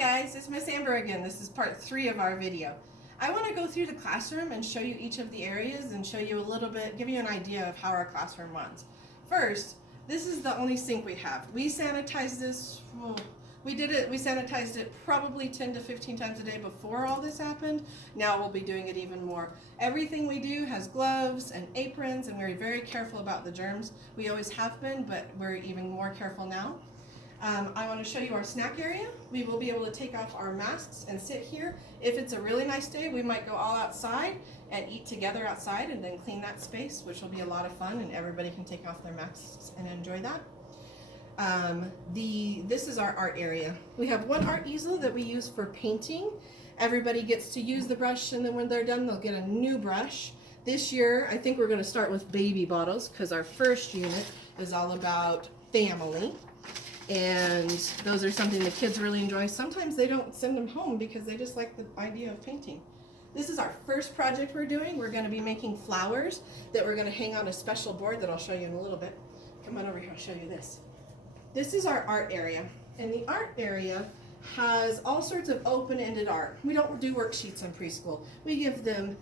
guys, it's Miss Amber again. This is part 3 of our video. I want to go through the classroom and show you each of the areas and show you a little bit, give you an idea of how our classroom runs. First, this is the only sink we have. We sanitized this, we sanitized it probably 10 to 15 times a day before all this happened. Now we'll be doing it even more. Everything we do has gloves and aprons, and we're very careful about the germs. We always have been, but we're even more careful now. I want to show you our snack area. We will be able to take off our masks and sit here. If it's a really nice day, we might go all outside and eat together outside and then clean that space, which will be a lot of fun, and everybody can take off their masks and enjoy that. This is our art area. We have one art easel that we use for painting. Everybody gets to use the brush, and then when they're done, they'll get a new brush. This year, I think we're going to start with baby bottles because our first unit is all about family. And those are something the kids really enjoy. Sometimes they don't send them home because they just like the idea of painting. This is our first project we're doing. We're going to be making flowers that we're going to hang on a special board that I'll show you in a little bit. Come on over here, I'll show you this. This is our art area. And the art area has all sorts of open-ended art. We don't do worksheets in preschool. We give them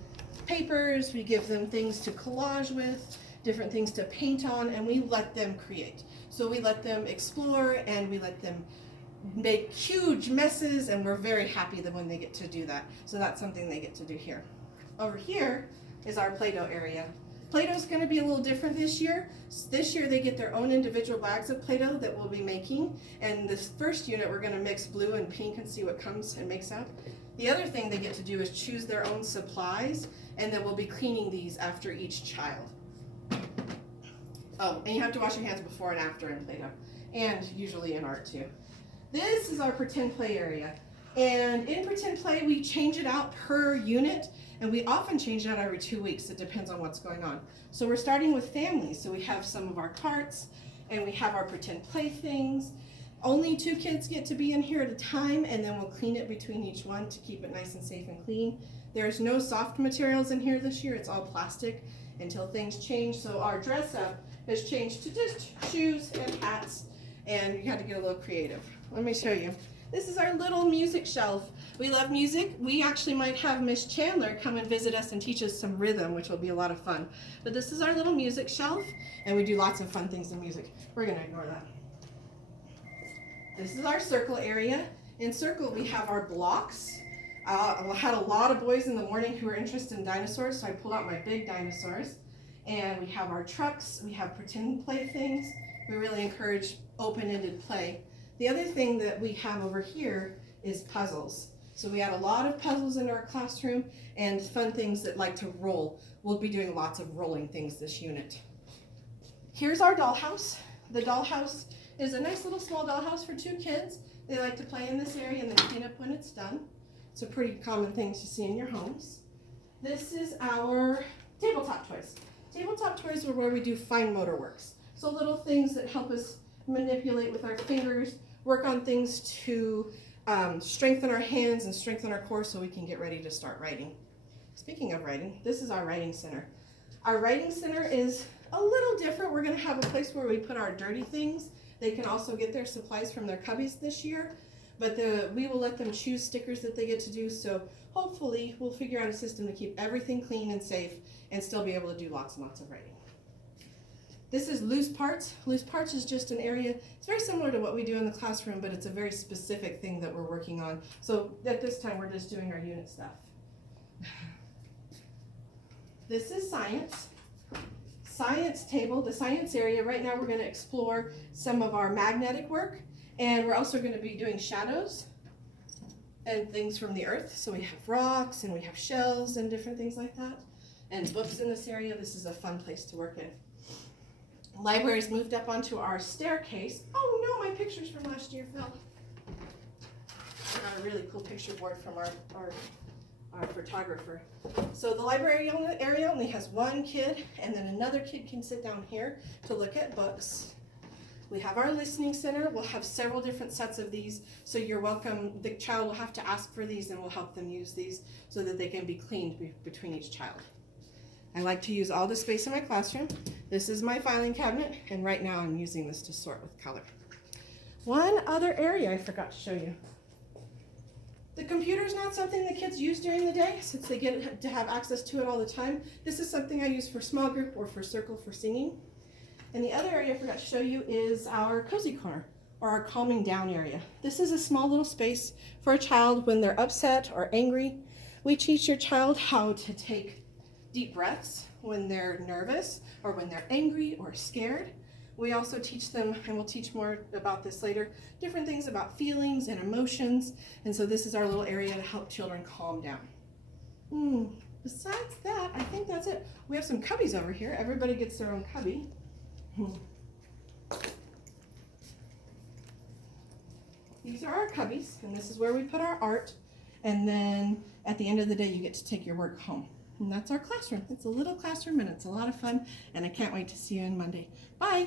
papers, we give them things to collage with, different things to paint on, and we let them create. So we let them explore and we let them make huge messes, and we're very happy that when they get to do that. So that's something they get to do here. Over here is our Play-Doh area. Play-Doh is going to be a little different this year. This year they get their own individual bags of Play-Doh that we'll be making. And this first unit we're going to mix blue and pink and see what comes and makes out. The other thing they get to do is choose their own supplies, and then we'll be cleaning these after each child. Oh, and you have to wash your hands before and after in Play-Doh, and usually in art too. This is our pretend play area. And in pretend play, we change it out per unit, and we often change it out every 2 weeks. It depends on what's going on. So we're starting with families. So we have some of our carts, and we have our pretend play things. Only 2 kids get to be in here at a time, and then we'll clean it between each one to keep it nice and safe and clean. There's no soft materials in here this year. It's all plastic until things change. So our dress up has changed to just shoes and hats, and you had to get a little creative. Let me show you. This is our little music shelf. We love music. We actually might have Miss Chandler come and visit us and teach us some rhythm, which will be a lot of fun. But this is our little music shelf, and we do lots of fun things in music. We're going to ignore that. This is our circle area. In circle, we have our blocks. I had a lot of boys in the morning who were interested in dinosaurs, so I pulled out my big dinosaurs. And we have our trucks, we have pretend play things. We really encourage open-ended play. The other thing that we have over here is puzzles. So we add a lot of puzzles into our classroom and fun things that like to roll. We'll be doing lots of rolling things this unit. Here's our dollhouse. The dollhouse is a nice little small dollhouse for 2 kids. They like to play in this area and then clean up when it's done. It's a pretty common thing to see in your homes. This is our tabletop toys. Tabletop toys are where we do fine motor works. So little things that help us manipulate with our fingers, work on things to strengthen our hands and strengthen our core so we can get ready to start writing. Speaking of writing, this is our writing center. Our writing center is a little different. We're going to have a place where we put our dirty things. They can also get their supplies from their cubbies this year, but we will let them choose stickers that they get to do. So hopefully we'll figure out a system to keep everything clean and safe and still be able to do lots and lots of writing. This is loose parts. Loose parts is just an area, it's very similar to what we do in the classroom, but it's a very specific thing that we're working on. So at this time, we're just doing our unit stuff. This is science. Science table, the science area. Right now we're going to explore some of our magnetic work, and we're also going to be doing shadows and things from the earth. So we have rocks and we have shells and different things like that. And books in this area. This is a fun place to work in. Library's moved up onto our staircase. Oh no, my pictures from last year fell. I got a really cool picture board from our photographer. So the library area only has 1 kid, and then another kid can sit down here to look at books. We have our listening center. We'll have several different sets of these, so you're welcome. The child will have to ask for these, and we'll help them use these so that they can be cleaned between each child. I like to use all the space in my classroom. This is my filing cabinet, and right now I'm using this to sort with color. One other area I forgot to show you. The computer is not something the kids use during the day since they get to have access to it all the time. This is something I use for small group or for circle for singing. And the other area I forgot to show you is our cozy corner, or our calming down area. This is a small little space for a child when they're upset or angry. We teach your child how to take deep breaths when they're nervous or when they're angry or scared. We also teach them, and we'll teach more about this later, different things about feelings and emotions. And so this is our little area to help children calm down. Besides that, I think that's it. We have some cubbies over here. Everybody gets their own cubby. These are our cubbies, and this is where we put our art. And then at the end of the day, you get to take your work home. And that's our classroom. It's a little classroom, and it's a lot of fun, and I can't wait to see you on Monday. Bye.